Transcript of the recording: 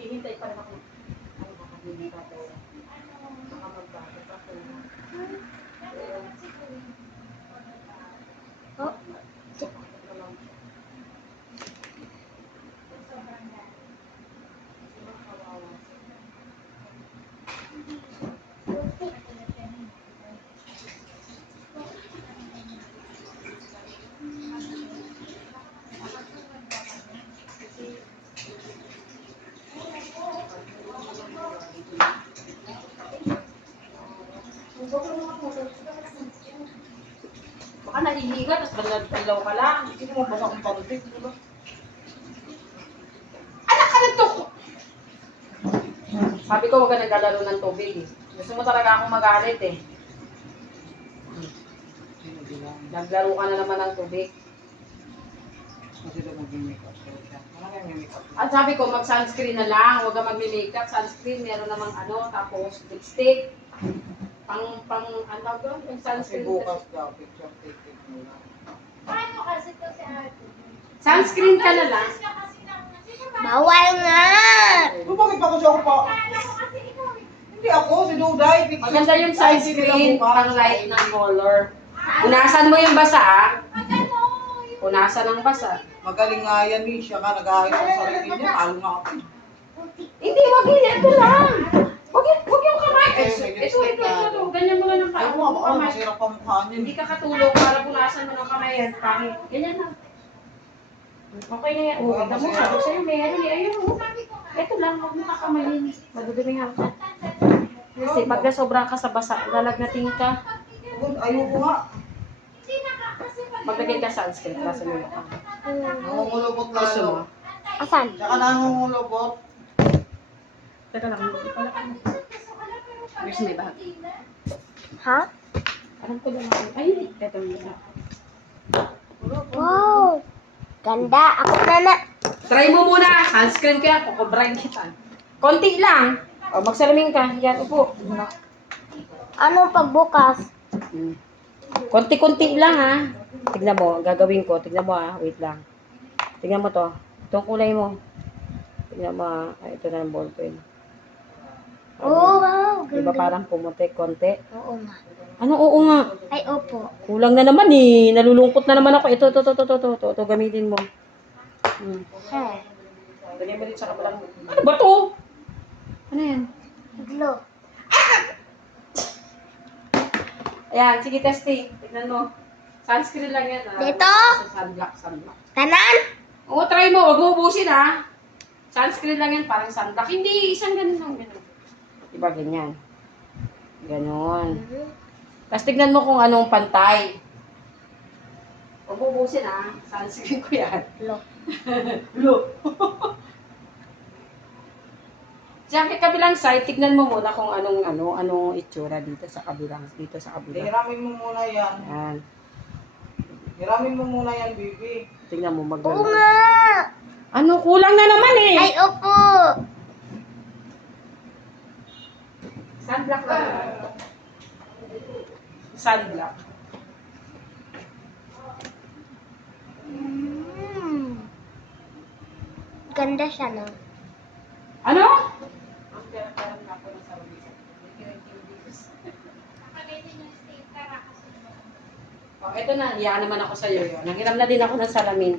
naghihintay pa rin ako. Ay, baka hindi ka to. Baka magbago pa to. Oh. Baka nahihiga, tapos banad-ilaw ka lang. Hindi mo basa kung parutik, di ba? Anak ka na to! Sabi ko, huwag ka naglalaro ng tubig eh. Gusto mo talaga akong magalit eh. Naglaro ka na naman ng tubig. Kasi daw mag-makeup siya. Marami ang makeup. At sabi ko, mag-sunscreen na lang. Huwag ka mag-makeup. Sunscreen, meron namang ano, tapos lipstick. Ano tawag doon? Yung Kasi sunscreen. bukas daw, picture take mo lang. Paano kasi to si Ate? Sunscreen ka na lang. Bawal nga! Bakit ako siya ako pa? Kala ko kasi ikaw eh. Hindi ako, si Duday. Maganda yung sunscreen, pang light ng color. Punasan mo yung basa ah. Magano? Punasan ng basa. Magaling nga yan eh, siya ka nag-ahit sa sarili niya. Talo nga ako. Hindi, wag yun. Ito lang. Wag yung kamay. Ito. Ganyan mo lang ng Ayaw paa. mo ako, masirap pa mukha niya. Hindi ka katulog para punasan mo ng kamay yan. Pangit. Ganyan lang. Okay na yan. Oh, ito mo. Sabi sa'yo, meron eh. Ayun. Ito lang. Huwag mo kakamayin. Madudumi nga ka. Kasi pag nasobra ka sa basa, lalagnating ka. Ayaw ko nga. Hindi kasi Maglagay ka sunscreen. Klasa mo yung kamay. Nangungulubot Gusto mo? lalo. Asan? Tsaka nangungulubot. Teka lang. Here's my bag. Ha? Alam ko lang ako. Ay, ito yun. Wow! Ganda! Ako na. Try mo muna. Sunscreen kaya. Kukubrain kita. Konti lang. O, magsalamin ka. Yan, upo. Anong pagbukas? Konti-konti lang ha. Tignan mo, gagawin ko. Tignan mo ha, wait lang. Tignan mo to. Itong kulay mo. Tignan mo ha. Ay, ito na yung ballpen. Oh, wow! Diba Ganda. parang pumuti, konti? Oo nga. Ano, oo nga. Ay, opo. Kulang na naman eh. Nalulungkot na naman ako. Ito, gamitin mo. Hey. Lagyan mo din sa kabilang. Ano ba to? Ano yan? Glow. Ayan, sige testing. Tignan mo. Sunscreen lang yan ha. Dito? Sunblock. Kanan? Oo, try mo. Huwag mo ubusin ha. Sunscreen lang yan, parang sunblock. Hindi, isang ganun lang. Ganun. Diba ganyan? Ganon. Tapos tignan mo kung anong pantay. Huwag mo ubusin ha. Sunscreen ko yan. Glow. Blue. Diyan kay kabilang side, tignan mo muna kung anong itsura dito sa kabilang. Hiramin mo muna yan. Yan. Hiramin mo muna yan, baby. Tignan mo Oo maganda. nga! Ano, kulang na naman eh. Ay, opo! Sunblock lang. Sunblock. Ganda siya, no? Ano? Nakagaitin yung sticker kasi. Oh, eto na, hiyaan naman ako sa iyo. Nanghiram na din ako ng salamin.